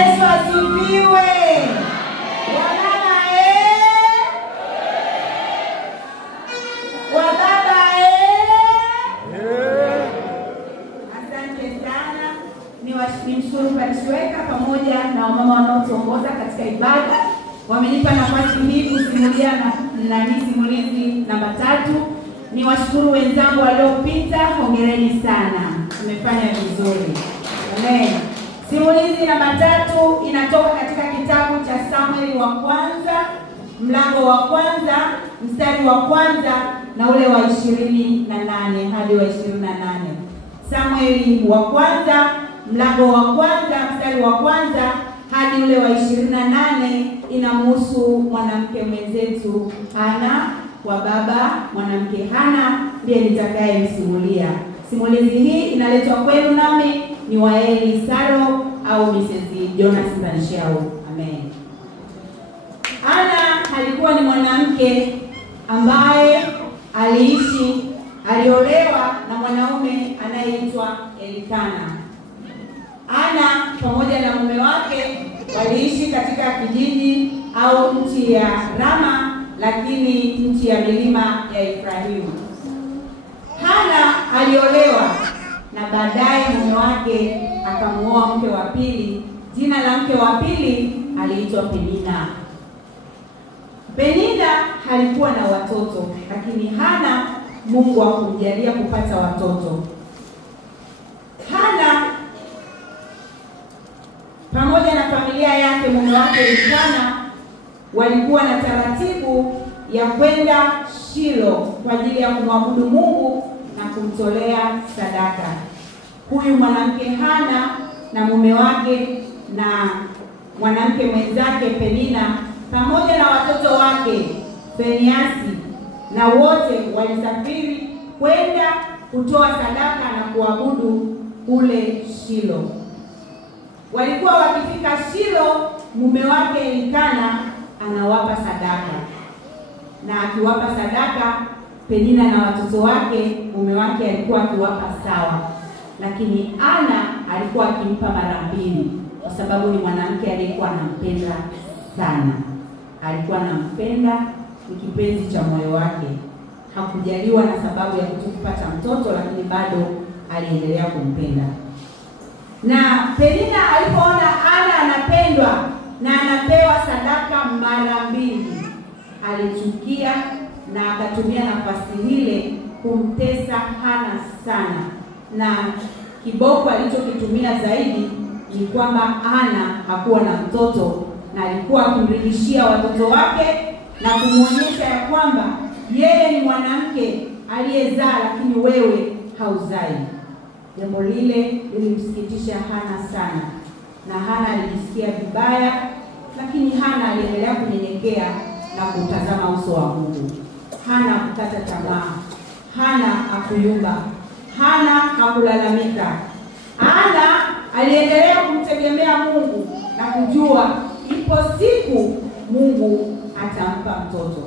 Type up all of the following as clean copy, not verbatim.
Yesu asifiwe. Wamama wababa asante sana. Nimshukuru Patriweka pamoja na wamama wanaotuongoza katika ibada. Wamenipa nafasi hii kusimulia na simulizi namba 3. Niwashukuru wenzangu waliopita, hongereni sana. Tumefanya vizuri. Amen. Simulizi namba 3 inatoka katika kitabu cha Samueli wa kwanza, mlango wa kwanza, mstari wa kwanza na ule wa 28 hadi wa 28. Samueli wa kwanza, mlango wa kwanza, mstari wa kwanza hadi ule wa 28 inamhusu mwanamke mwenzetu Hana wa baba mwanamke Hana, ndiye nitakayemsimulia. Simulizi hii inaletwa kwenu nami ni Waeli Saro au Mrs. Jonas Banshao. Amen. Hana alikuwa ni mwanamke ambaye aliolewa na mwanaume anayeitwa Elikana. Hana pamoja na mume wake waliishi katika kijiji au nchi ya Rama, lakini nchi ya milima ya Efraimu. Hana aliolewa na baadaye mume wake akamuoa mke wa pili. Jina la mke wa pili aliitwa Penina. Penina alikuwa na watoto, lakini Hana Mungu hakumjalia kupata watoto. Hana pamoja na familia yake, mume wake Elikana, walikuwa na taratibu ya kwenda Shilo kwa ajili ya kumwabudu Mungu na kumtolea sadaka. Huyu mwanamke Hana na mume wake na mwanamke mwenzake Penina pamoja na watoto wake Feniasi na wote walisafiri kwenda kutoa sadaka na kuabudu kule Shilo. Walikuwa wakifika Shilo, mume wake Elikana anawapa sadaka, na akiwapa sadaka Penina na watoto wake, mume wake alikuwa akiwapa sawa, lakini Hana alikuwa akimpa mara 2 kwa sababu ni mwanamke aliyekuwa anampenda sana. Alikuwa anampenda, ni kipenzi cha moyo wake. Hakujaliwa na sababu ya kutopata mtoto, lakini bado aliendelea kumpenda. Na Penina alipoona Hana anapendwa na anapewa sadaka mara 2, alichukia na akatumia nafasi ile kumtesa Hana sana. Na kiboko alichokitumia zaidi ni kwamba Hana hakuwa na mtoto, na alikuwa akimrudishia watoto wake na kumuonyesha ya kwamba yeye ni mwanamke aliyezaa, lakini wewe hauzai. Jambo lile lilimsikitisha Hana sana, na Hana alijisikia vibaya, lakini Hana aliendelea kunyenyekea na kutazama uso wa Mungu. Hana hakukata tamaa, Hana hakuyumba, Hana hakulalamika. Hana aliendelea kumtegemea Mungu na kujua ipo siku Mungu atampa mtoto.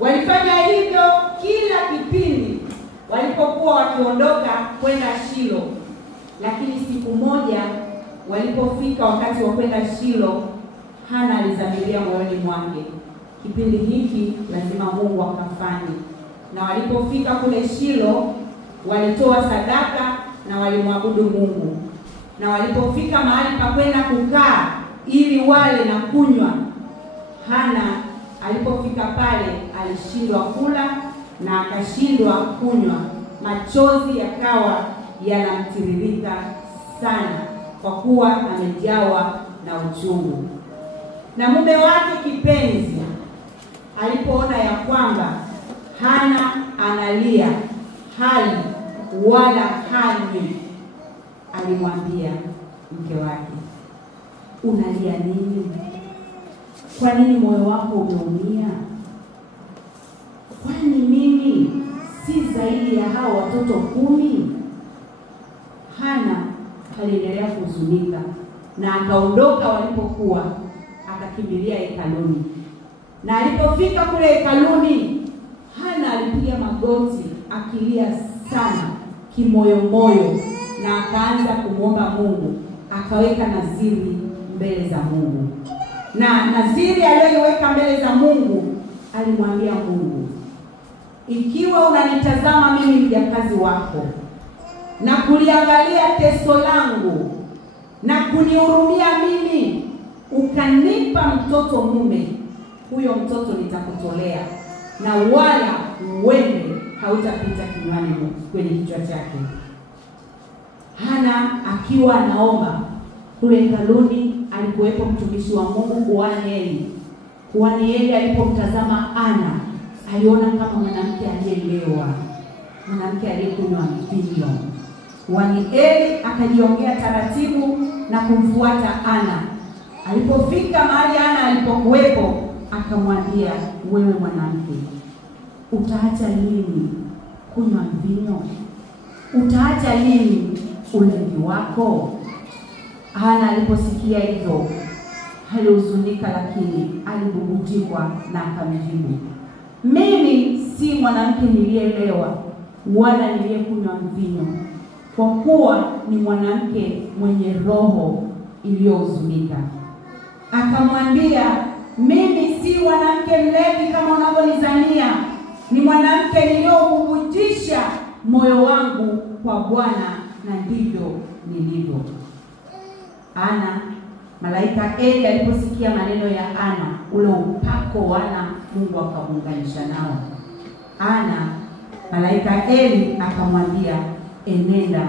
Walifanya hivyo kila kipindi walipokuwa wakiondoka kwenda Shilo. Lakini siku moja walipofika wakati wa kwenda Shilo, Hana alizamiria moyoni mwake, kipindi hiki lazima Mungu akafanye. Na walipofika kule Shilo, walitoa sadaka na walimwabudu Mungu. Na walipofika mahali pa kwenda kukaa ili wale na kunywa, Hana alipofika pale alishindwa kula na akashindwa kunywa. Machozi yakawa yanamtiririka sana kwa kuwa amejawa na uchungu. Na mume wake kipenzi alipoona ya kwamba Hana analia hali wala hanywi, alimwambia mke wake, unalia nini? Kwa nini moyo wako umeumia? Kwani mimi si zaidi ya hao watoto 10? Hana aliendelea kuhuzunika na akaondoka walipokuwa, akakimbilia hekaluni. Na alipofika kule hekaluni, Hana alipiga magoti akilia sana kimoyo moyo, na akaanza kumwomba Mungu akaweka naziri mbele za Mungu. Na naziri aliyoiweka mbele za Mungu, alimwambia Mungu, ikiwa unanitazama mimi mjakazi wako na kuliangalia teso langu na kunihurumia mimi, ukanipa mtoto mume, huyo mtoto nitakutolea na wala uwembe hautapita kinywani kwenye kichwa chake. Hana akiwa anaomba kule hekaluni, alikuwepo mtumishi wa Mungu kuhani Eli. Kuhani Eli alipomtazama Ana, aliona kama mwanamke aliyelewa, mwanamke aliyekunywa mvinyo. Kuhani Eli akajiongea taratibu na kumfuata Ana. Alipofika mahali Ana alipokuwepo, akamwambia, wewe mwanamke, utaacha lini kunywa mvinyo? Utaacha lini ulevi wako? Ana aliposikia hivyo alihuzunika, lakini alibubutikwa na akamjibu, mimi si mwanamke niliyelewa wala niliyekunywa mvinyo, kwa kuwa ni mwanamke mwenye roho iliyohuzunika. Akamwambia, mimi si mwanamke mlevi kama unavyonizania, ni mwanamke niliyobubutisha moyo wangu kwa Bwana, na ndivyo nilivyo. Ana, malaika Eli aliposikia maneno ya Ana, ule upako wa Ana Mungu akamuunganisha nao. Ana, malaika Eli akamwambia, enenda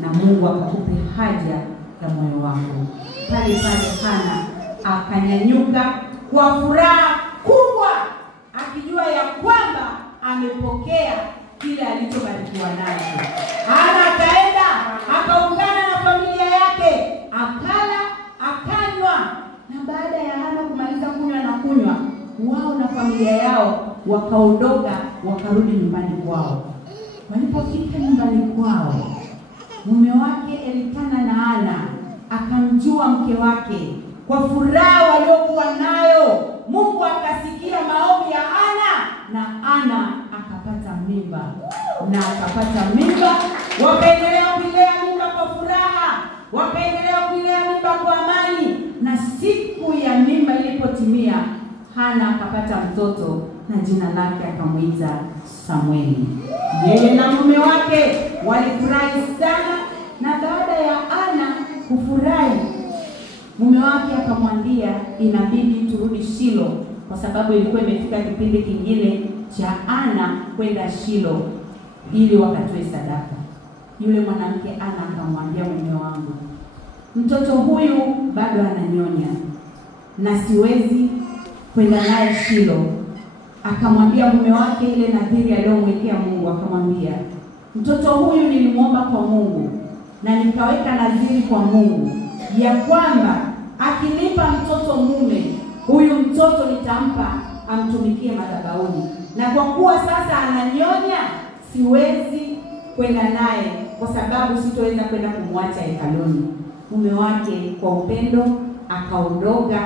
na Mungu akakupe haja ya moyo wako. Pale Hana akanyanyuka kwa furaha kubwa, akijua ya kwamba amepokea kile alichobarikiwa nacho. Hana akaenda akaungana na familia yake, akala akanywa, na baada ya Hana kumaliza kunywa, wao na familia yao wakaondoka, wakarudi nyumbani kwao. Walipofika nyumbani kwao, mume wake Elikana na Hana akamjua mke wake. Kwa furaha waliokuwa nayo, Mungu akasikia maombi ya Hana, na Hana akapata mimba. Wakaendelea kulea mimba kwa furaha, wakaendelea kulea mimba kwa amani, na siku ya mimba ilipotimia, Hana akapata mtoto na jina lake akamuita Samueli. Yeye na mume wake walifurahi sana, na baada ya Hana kufurahi, mume wake akamwambia inabidi turudi Shilo, kwa sababu ilikuwa imefika kipindi kingine cha Hana kwenda Shilo ili wakatoe sadaka. Yule mwanamke Hana akamwambia mume wangu, mtoto huyu bado ananyonya na siwezi kwenda naye Shilo. Akamwambia mume wake ile nadhiri aliyomwekea Mungu, akamwambia, mtoto huyu nilimuomba kwa Mungu na nikaweka nadhiri kwa Mungu ya kwamba akinipa mtoto mume, huyu mtoto nitampa amtumikie madhabahuni, na kwa kuwa sasa ananyonya siwezi kwenda naye, kwa sababu sitoweza kwenda kumwacha hekaluni. Mume wake kwa upendo akaondoka,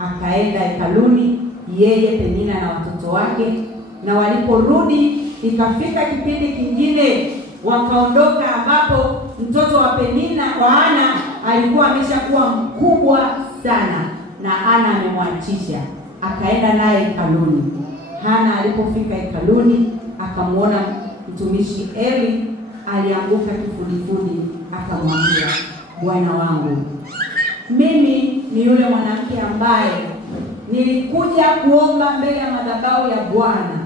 akaenda hekaluni, yeye Penina na watoto wake. Na waliporudi ikafika kipindi kingine, wakaondoka, ambapo mtoto wa Penina wa Hana alikuwa ameshakuwa mkubwa sana, na Hana amemwachisha, akaenda naye hekaluni. Hana alipofika hekaluni akamuona mtumishi Eli, alianguka kifudifudi, akamwambia, bwana wangu, mimi ni yule mwanamke ambaye nilikuja kuomba mbele ya madhabahu ya Bwana,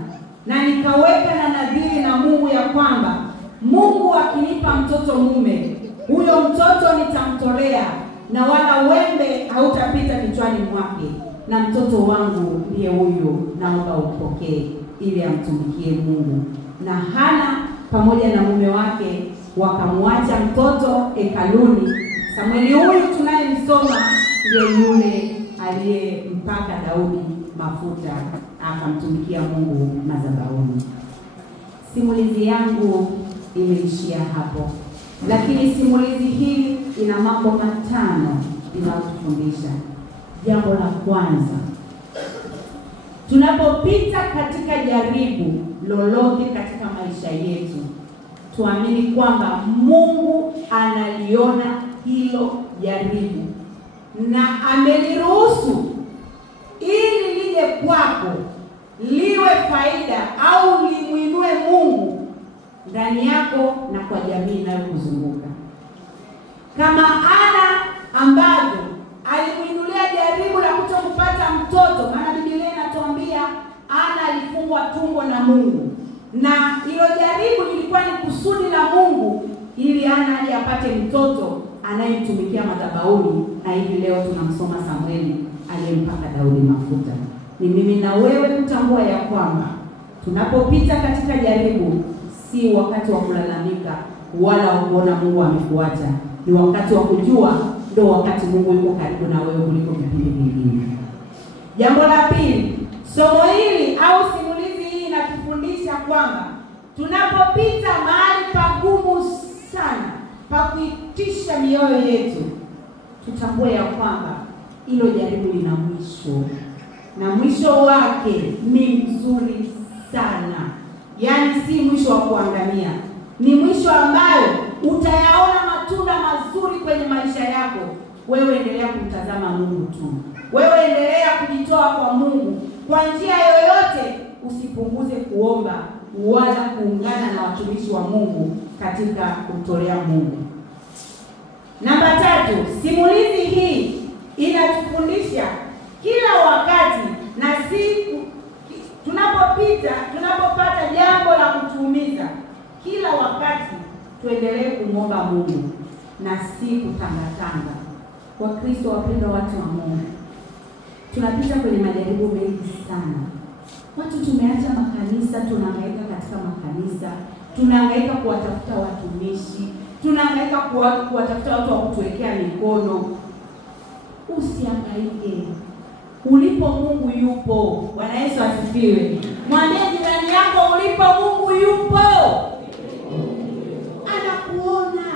na nikaweka na nadhiri na Mungu ya kwamba Mungu akinipa mtoto mume, huyo mtoto nitamtolea na wala wembe hautapita kichwani mwake, na mtoto wangu ndiye huyo, naomba upokee ili amtumikie Mungu. Na Hana pamoja na mume wake wakamwacha mtoto hekaluni. Samueli huyu tunayemsoma ndiye yule aliyempaka Daudi mafuta akamtumikia Mungu madhabahuni. Simulizi yangu imeishia hapo, lakini simulizi hii ina mambo matano inayotufundisha. Jambo la kwanza, tunapopita katika jaribu lolote katika maisha yetu, tuamini kwamba Mungu analiona hilo jaribu, na ameliruhusu ili lije kwako liwe faida au limuinue Mungu ndani yako na kwa jamii inayokuzunguka. Kama Ana ambavyo alimuinulia jaribu la kutokupata mtoto, maana Biblia inatuambia Ana alifungwa tumbo na Mungu, na hilo jaribu lilikuwa ni kusudi la Mungu ili Ana aje apate mtoto anayemtumikia madhabahuni, na hivi leo tunamsoma Samueli aliyempaka Daudi mafuta. Ni mimi na wewe kutambua ya kwamba tunapopita katika jaribu si wakati wa kulalamika wala kuona Mungu amekuacha. Ni wakati wa kujua ndio wakati Mungu yuko karibu na wewe kuliko vipindi vingine. Jambo la pili, somo hili au simulizi hii inatufundisha kwamba tunapopita mahali pagumu sana pa kuitisha mioyo yetu, tutambue ya kwamba hilo jaribu lina mwisho, na mwisho wake ni mzuri sana. Yaani si mwisho wa kuangamia, ni mwisho ambayo utayaona matunda mazuri kwenye maisha yako. Wewe endelea kumtazama Mungu tu. Wewe endelea kujitoa kwa Mungu kwa njia yoyote. Usipunguze kuomba wala kuungana na watumishi wa Mungu katika kumtolea Mungu. Namba 3, simulizi hii inatufundisha kila wakati na siku tunapopata jambo la kutuumiza, kila wakati tuendelee kumwomba Mungu na si kutangatanga. Wakristo wapendwa, watu wa Mungu, tunapita kwenye majaribu mengi sana. Watu tumeacha makanisa, tunahangaika katika makanisa, tunahangaika kuwatafuta watumishi, tunahangaika kuwatafuta watu wa kutuwekea mikono. Usihangaike. Ulipo Mungu yupo. Bwana Yesu asifiwe. Mwambie jirani yako, ulipo Mungu yupo. Anakuona.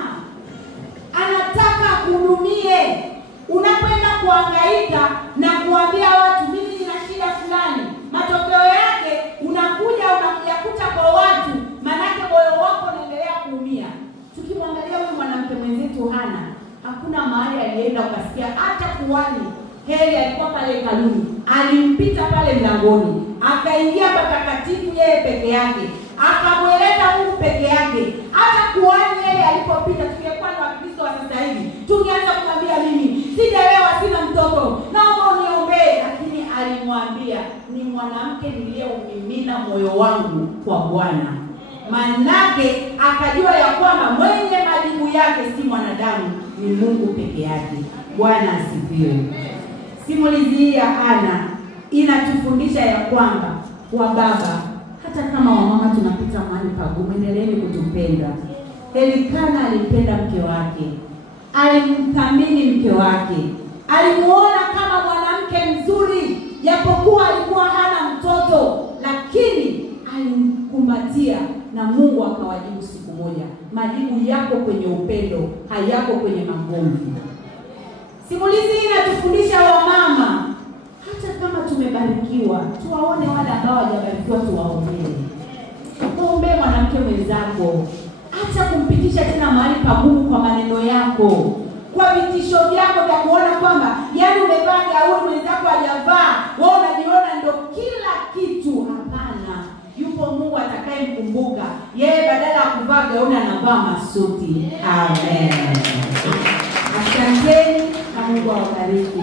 Anataka kuhudumie. Unapoenda kuhangaika na kuambia watu mimi nina shida fulani, matokeo yake unakuja unakuta kwa watu, manake moyo wako unaendelea kuumia. Tukimwangalia huyu mwanamke mwenzetu Hana, hakuna mahali alienda ukasikia hata kuwani Heli alikuwa pale kaluni, alimpita pale mlangoni, akaingia patakatifu yeye peke yake, akamweleza Mungu peke yake. Hata kuhani yeye alipopita, tungekuwa na Wakristo wa sasa hivi, tungeanza kumwambia mimi sijaelewa, sina mtoto, naomba uniombee. Lakini alimwambia ni mwanamke niliyeumimina moyo wangu kwa Bwana. Manake akajua ya kwamba mwenye majibu yake si mwanadamu, ni Mungu peke yake. Bwana asifiwe. Simulizi hii ya Hana inatufundisha ya kwamba wababa, hata kama wamama tunapita mahali pagumu, endeleeni kutupenda. Elikana alimpenda mke wake, alimthamini mke wake, alimuona kama mwanamke mzuri, japokuwa alikuwa hana mtoto, lakini alimkumbatia na Mungu akawajibu siku moja. Majibu yako kwenye upendo, hayako kwenye magomvi. Simulizi hii inatufundisha wamama, hata kama tumebarikiwa, tuwaone wale ambao hawajabarikiwa, tuwaombee. Muombe mwanamke mwenzako, acha kumpitisha tena mahali pagumu kwa maneno yako, kwa vitisho vyako vya kuona kwamba yani umevaa gauni mwenzako hajavaa, wewe unajiona ndio kila kitu. Hapana, yupo Mungu atakayemkumbuka. Yeye badala ya kuvaa gauni anavaa masuti. Amen. Asanteni na Mungu awabariki.